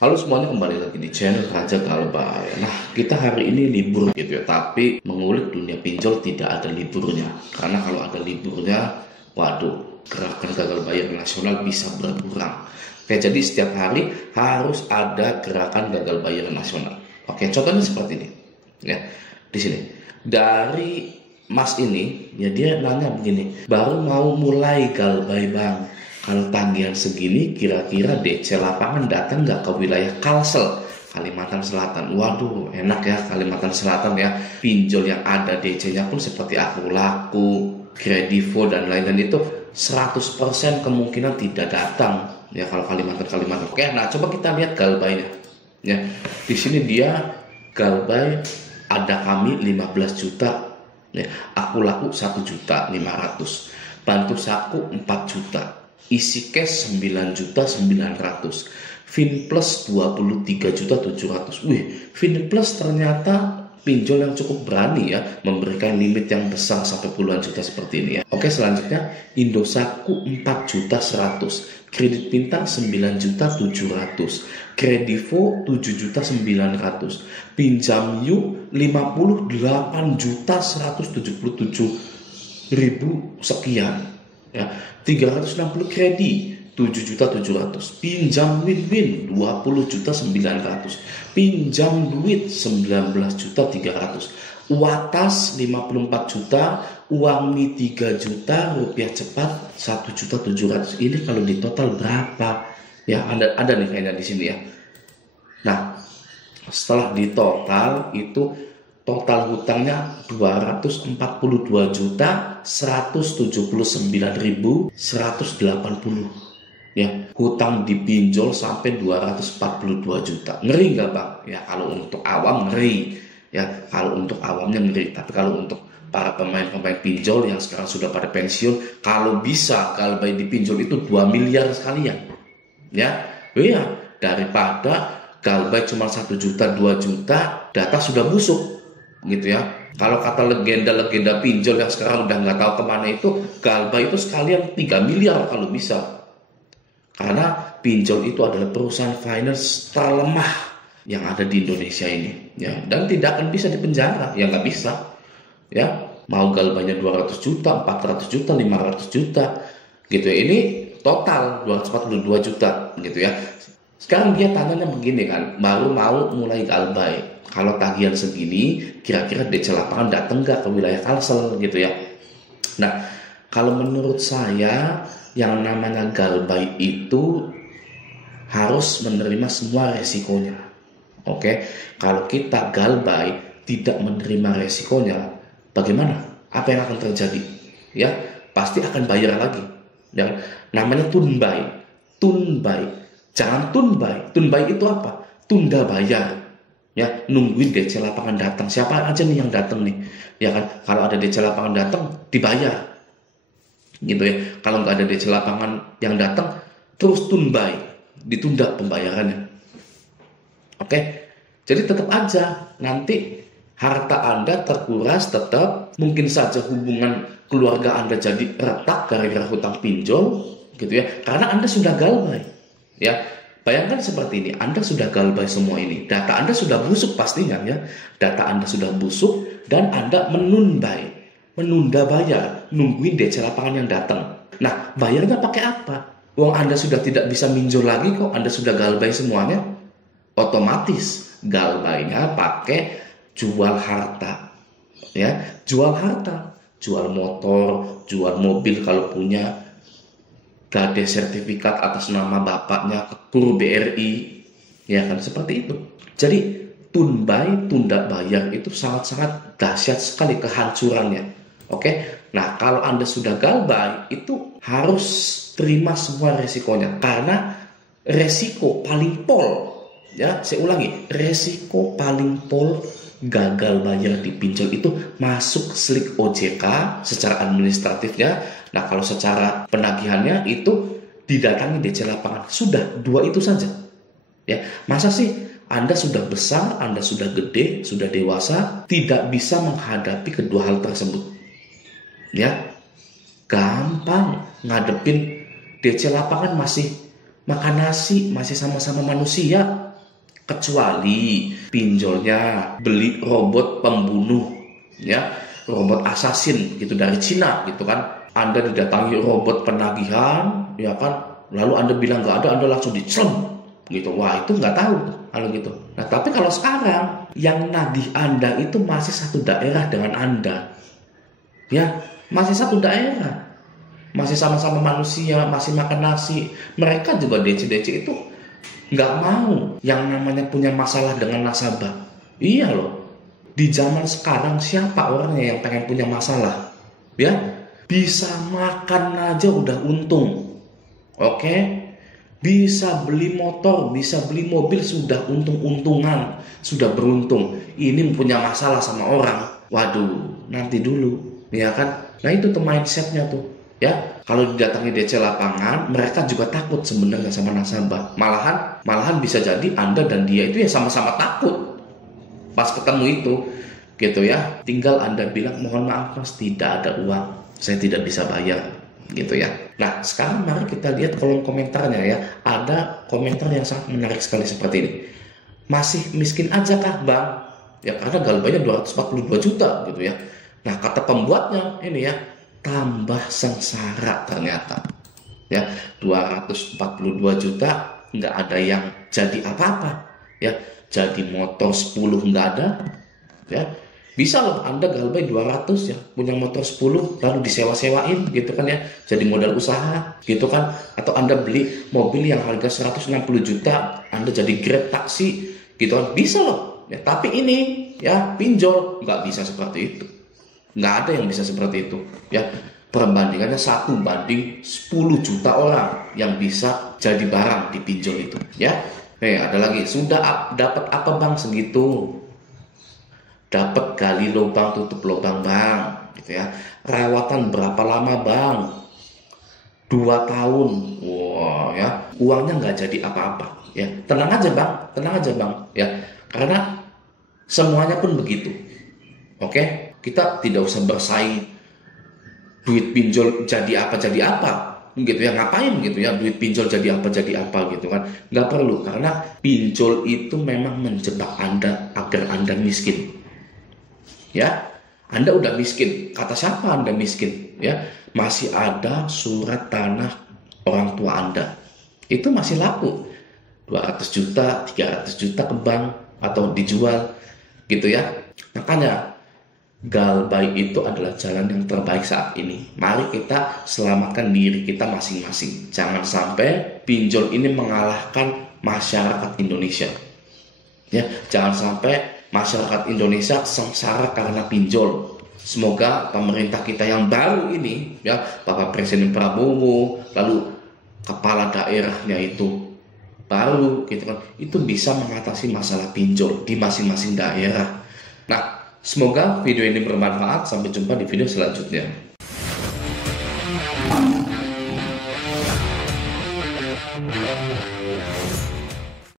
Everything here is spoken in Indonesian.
Halo semuanya, kembali lagi di channel Raja Galbay. Nah, kita hari ini libur gitu ya, tapi mengulik dunia pinjol tidak ada liburnya. Karena kalau ada liburnya, waduh, gerakan gagal bayar nasional bisa berkurang. Oke, jadi setiap hari harus ada gerakan gagal bayar nasional. Oke, contohnya seperti ini. Ya, di sini. Dari Mas ini, ya dia nanya begini, baru mau mulai Galbay bang. Kalau tagihan segini, kira-kira DC lapangan datang nggak ke wilayah Kalsel, Kalimantan Selatan? Waduh, enak ya Kalimantan Selatan ya. Pinjol yang ada DC-nya pun seperti Aku Laku, Kredivo dan lain-lain itu 100% kemungkinan tidak datang ya kalau Kalimantan. Oke, nah coba kita lihat Galbaynya. Ya, di sini dia Galbay ada kami 15 juta. Ya, Aku Laku 1.500.000, Bantu Saku 4 juta. Isi cash 9.900.000, Finplus 23.700.000. Wih, Finplus ternyata pinjol yang cukup berani ya, memberikan limit yang besar sampai puluhan juta seperti ini ya. Oke, selanjutnya Indosaku 4.100.000, Kredit Pintar 9.700.000, Kredivo 7.900.000, Pinjam Yuk 58.177.000 sekian ya. 360 kredi 7.700.000, pinjam win-win 20.900.000, pinjam duit 19.300.000, Watas 54 juta, uang Mi 3 juta, rupiah cepat 1.700.000. Ini kalau di total berapa ya? Ada nih kayaknya di sini ya. Nah, setelah di total itu total hutangnya 242.179.180 ya. Hutang dipinjol sampai 242 juta. Ngeri nggak bang? Ya kalau untuk awam ngeri ya, kalau untuk awamnya ngeri. Tapi kalau untuk para pemain-pemain pinjol yang sekarang sudah pada pensiun, kalau bisa Galbay dipinjol itu 2 miliar sekalian ya. Iya, daripada Galbay cuma 1 juta 2 juta, data sudah busuk gitu ya. Kalau kata legenda-legenda pinjol yang sekarang udah nggak tahu kemana itu, Galbay itu sekalian 3 miliar kalau bisa. Karena pinjol itu adalah perusahaan finance terlemah yang ada di Indonesia ini ya, dan tidak akan bisa dipenjara ya, nggak bisa ya. Mau Galbaynya 200 juta, 400 juta, 500 juta gitu ya. Ini total 242 juta gitu ya. Sekarang dia tanyanya begini kan, baru mau mulai Galbay, kalau tagihan segini kira-kira DC lapangan datang nggak ke wilayah Kalsel gitu ya. Nah, kalau menurut saya yang namanya Galbay itu harus menerima semua resikonya. Oke, kalau kita Galbay tidak menerima resikonya, bagaimana? Apa yang akan terjadi? Ya, pasti akan bayar lagi. Yang namanya tunbay. Jangan tunbay. Tunbay itu apa? Tunda bayar. Ya, nungguin DC lapangan datang. Siapa aja nih yang datang nih? Ya kan, kalau ada DC lapangan datang, dibayar. Gitu ya. Kalau nggak ada DC lapangan yang datang, terus tunbay, ditunda pembayarannya. Oke. Jadi tetap aja nanti harta Anda terkuras tetap, mungkin saja hubungan keluarga Anda jadi retak gara-gara hutang pinjol gitu ya. Karena Anda sudah Galbay. Ya, bayangkan seperti ini, Anda sudah Galbay semua ini, data Anda sudah busuk pastinya ya, data Anda sudah busuk dan Anda menunda bayar, nungguin DC lapangan yang datang. Nah, bayarnya pakai apa? Uang Anda sudah tidak bisa minjol lagi kok, Anda sudah Galbay semuanya. Otomatis Galbaynya pakai jual harta ya, jual motor, jual mobil kalau punya, gade sertifikat atas nama bapaknya ke KUR BRI ya kan, seperti itu. Jadi tunbay, tunda bayar itu sangat-sangat dahsyat sekali kehancurannya. Oke, nah kalau Anda sudah Galbay itu harus terima semua resikonya, karena resiko paling pol ya, saya ulangi, resiko paling pol gagal bayar di pinjol itu masuk slik OJK secara administratifnya. Nah, kalau secara penagihannya itu didatangi DC lapangan. Sudah, 2 itu saja. Ya, masa sih Anda sudah besar, Anda sudah gede, sudah dewasa, tidak bisa menghadapi kedua hal tersebut? Ya, gampang ngadepin DC lapangan, masih makan nasi, masih sama-sama manusia. kecuali pinjolnya beli robot pembunuh, ya, robot assassin gitu dari Cina gitu kan. Anda didatangi robot penagihan, ya kan, lalu Anda bilang nggak ada, Anda langsung dicelem gitu. Wah, itu nggak tahu kalau gitu. Nah, tapi kalau sekarang yang nagih Anda itu masih satu daerah dengan Anda, ya, masih satu daerah, masih sama-sama manusia, masih makan nasi. Mereka juga DC-DC itu nggak mau yang namanya punya masalah dengan nasabah. Iya loh, di zaman sekarang siapa orangnya yang pengen punya masalah? Ya, bisa makan aja udah untung. Oke, bisa beli motor, bisa beli mobil sudah untung-untungan, sudah beruntung. Ini punya masalah sama orang, waduh, nanti dulu, ya kan? Nah itu tuh mindsetnya tuh, ya. Kalau didatangi DC lapangan, mereka juga takut sebenarnya sama nasabah. Malahan bisa jadi Anda dan dia itu ya sama-sama takut pas ketemu itu, gitu ya. Tinggal Anda bilang, mohon maaf mas, tidak ada uang, saya tidak bisa bayar, gitu ya. Nah sekarang mari kita lihat kolom komentarnya ya. Ada komentar yang sangat menarik sekali seperti ini. Masih miskin aja kah bang? Ya karena galbanya 242 juta gitu ya. Nah kata pembuatnya ini ya, tambah sengsara ternyata. Ya, 242 juta nggak ada yang jadi apa-apa. Ya, jadi motor 10 nggak ada. Ya, bisa loh Anda galbay 200 ya, punya motor 10 lalu disewa-sewain gitu kan ya, jadi modal usaha gitu kan. Atau Anda beli mobil yang harga 160 juta, Anda jadi Grab taksi gitu kan, bisa loh. Ya, tapi ini ya pinjol nggak bisa seperti itu. Nggak ada yang bisa seperti itu ya. Perbandingannya 1 banding 10 juta orang yang bisa jadi barang di pinjol itu ya. Ada lagi, sudah dapat apa bang segitu? Dapat gali lubang tutup lubang bang gitu ya. Rawatan berapa lama bang? 2 tahun. Wah ya, uangnya nggak jadi apa-apa ya. Tenang aja bang ya, karena semuanya pun begitu. Oke, kita tidak usah bersaing duit pinjol jadi apa gitu ya, ngapain gitu ya duit pinjol jadi apa gitu kan, nggak perlu. Karena pinjol itu memang menjebak Anda agar Anda miskin ya. Anda udah miskin, kata siapa Anda miskin ya? Masih ada surat tanah orang tua Anda, itu masih laku 200 juta 300 juta ke bank atau dijual gitu ya. Makanya galbay itu adalah jalan yang terbaik saat ini. Mari kita selamatkan diri kita masing-masing. Jangan sampai pinjol ini mengalahkan masyarakat Indonesia. Ya, jangan sampai masyarakat Indonesia sengsara karena pinjol. Semoga pemerintah kita yang baru ini, ya, Bapak Presiden Prabowo, lalu kepala daerahnya itu baru, gitu kan, itu bisa mengatasi masalah pinjol di masing-masing daerah. Nah, semoga video ini bermanfaat. Sampai jumpa di video selanjutnya.